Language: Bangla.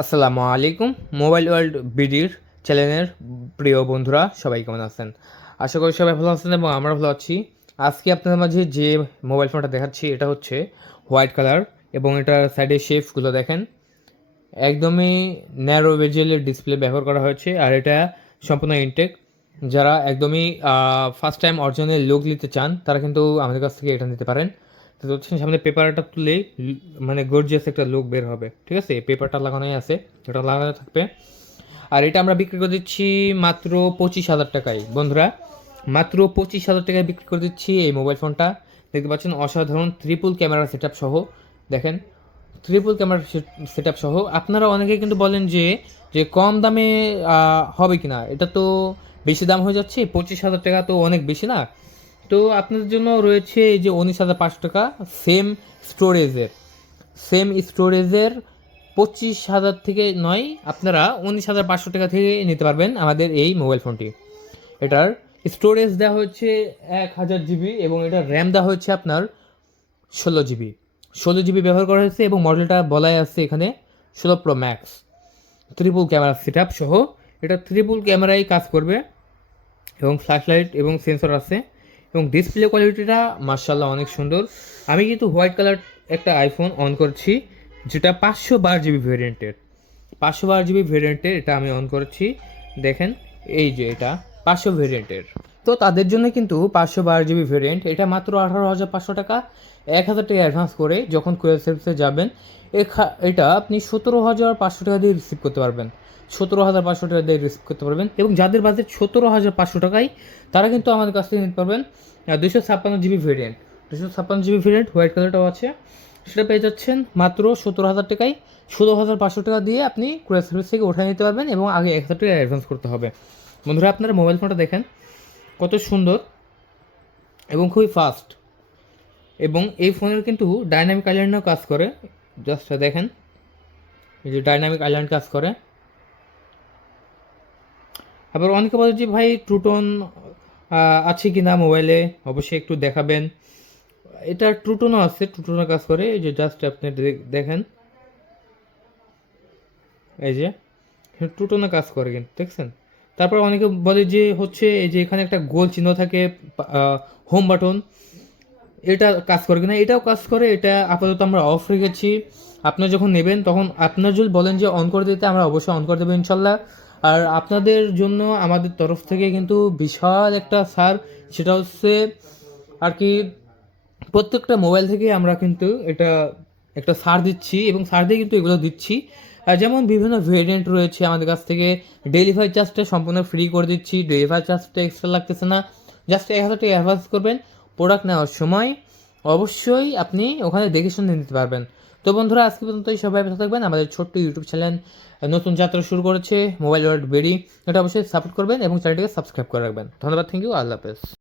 আসসালামু আলাইকুম। মোবাইল ওয়ার্ল্ড বিডির চ্যানেলের প্রিয় বন্ধুরা সবাই কেমন আছেন? আশা করি সবাই ভালো আছেন এবং আমরা ভালো আছি। আজকে আপনাদের মাঝে যে মোবাইল ফোনটা দেখাচ্ছি এটা হচ্ছে হোয়াইট কালার এবং এটার সাইডের শেপগুলো দেখেন একদমই ন্যারো বেজেলের ডিসপ্লে ব্যবহার করা হয়েছে আর এটা সম্পূর্ণ ইনটেক। যারা একদমই ফার্স্ট টাইম অরিজিনাল লুক নিতে চান তারা কিন্তু আমাদের কাছ থেকে এটা নিতে পারেন। তো হচ্ছে সামনে পেপারটা তুললেই মানে গর্জিয়াস একটা লুক বের হবে, ঠিক আছে? পেপারটা লাগানোই আছে, এটা লাগানো থাকবে। আর এটা আমরা বিক্রি করে দিচ্ছি মাত্র 25,000 টাকায় বন্ধুরা। মাত্র 25,000 টাকায় বিক্রি করে দিচ্ছি এই মোবাইল ফোনটা। দেখতে পাচ্ছেন অসাধারণ ট্রিপল ক্যামেরা সেট আপ সহ। দেখেন ট্রিপল ক্যামেরা সেট আপ সহ। আপনারা অনেকে কিন্তু বলেন যে যে কম দামে হবে কি না, এটা তো বেশি দাম হয়ে যাচ্ছে, 25,000 টাকা তো অনেক বেশি না? তো আপনাদের জন্য রয়েছে এই যে 19,500 টাকা সেম স্টোরেজের, সেম স্টোরেজের 25,000 থেকে নয়, আপনারা 19,500 টাকা থেকে নিতে পারবেন আমাদের এই মোবাইল ফোনটি। এটার স্টোরেজ দেওয়া হচ্ছে 1000 জিবি এবং এটার র্যাম দেওয়া হচ্ছে আপনার 16 জিবি। 16 জিবি ব্যবহার করা হয়েছে এবং মডেলটা বলাই আছে এখানে 16 Pro Max triple camera set up সহ। এটা ট্রিপল ক্যামেরায় কাজ করবে এবং ফ্ল্যাশ লাইট এবং সেন্সর আছে এবং ডিসপ্লে কোয়ালিটিটা মার্শাল্লাহ অনেক সুন্দর। আমি কিন্তু হোয়াইট কালার একটা আইফোন অন করছি যেটা 512 জিবি ভেরিয়েন্টের, 512 জিবি ভেরিয়েন্টের এটা আমি অন করেছি। দেখেন এই যে এটা 500 ভেরিয়েন্টের। তো তাদের জন্য কিন্তু 512 জিবি ভেরিয়েন্ট এটা মাত্র 18,500 টাকা। 1,000 টাকা অ্যাডভান্স করে যখন কুরিয়ার সার্ভিসে যাবেন এটা আপনি 17,500 টাকা দিয়ে রিসিভ করতে পারবেন। 17,500 টাকা দিয়ে রিসিভ করতে পারবেন এবং যাদের বাজেট 17,500 টাকায় তারা কিন্তু আমাদের কাছ থেকে নিতে পারবেন 256 GB variant. 256 GB variant white কালারটাও আছে, সেটা পেয়ে যাচ্ছেন মাত্র 17,000 টাকায়। 16,500 টাকা দিয়ে আপনি কুরিয়ার সার্ভিস থেকে উঠে নিতে পারবেন এবং আগে 1,000 টাকা অ্যাডভান্স করতে হবে। বন্ধুরা আপনারা মোবাইল ফোনটা দেখেন কত সুন্দর এবং খুবই ফাস্ট, এবং এই ফোনের কিন্তু ডাইনামিক আইল্যান্ডও কাজ করে। জাস্ট দেখেন এই যে ডাইনামিক আইল্যান্ড কাজ করে। আবার অনেকে বলে যে ভাই ট্রুটন আছে কি না মোবাইলে, অবশ্যই একটু দেখাবেন। এটা ট্রুটনও আছে, ট্রুটনও কাজ করে। এই যে জাস্ট আপনি দেখেন এই যে ট্রুটনও কাজ করে কিন্তু দেখছেন। তারপর অনেকে বলে যে হচ্ছে এই যে এখানে একটা গোল চিহ্ন থাকে হোম বাটন, এটা কাজ করে কিনা, এটাও কাজ করে। এটা আপাতত আমরা অফ রেখেছি। আপনারা যখন নেবেন তখন আপনারা যদি বলেন যে অন করে দিতে, আমরা অবশ্যই অন করে দেবো ইনশাল্লাহ। আর আপনাদের জন্য আমাদের তরফ থেকে কিন্তু বিশাল একটা ছাড়, সেটা হচ্ছে আর কি প্রত্যেকটা মোবাইল থেকে আমরা কিন্তু এটা একটা ছাড় দিচ্ছি এবং ছাড় দিয়ে কিন্তু এগুলো দিচ্ছি। আর যেমন বিভিন্ন ভেরিয়েন্ট রয়েছে আমাদের কাছ থেকে, ডেলিভারি চার্জটা সম্পূর্ণ ফ্রি করে দিচ্ছি, ডেলিভারি চার্জটা এক্সট্রা লাগতেছে না। জাস্ট 1,000 টাকা অ্যাডভান্স করবেন, প্রোডাক্ট নেওয়ার সময় অবশ্যই আপনি ওখানে দেখে শুনে নিতে পারবেন। তো বন্ধুরা আজকে পর্যন্তই, সবাই ভালো থাকবেন। আমাদের ছোট্ট ইউটিউব চ্যানেল নতুন যাত্রা শুরু করেছে মোবাইল ওয়ার্ল্ড বেরি, এটা অবশ্যই সাপোর্ট করবেন এবং চ্যানেলটিকে সাবস্ক্রাইব করে রাখবেন। ধন্যবাদ, থ্যাংক ইউ, আল্লাহ হাফেজ।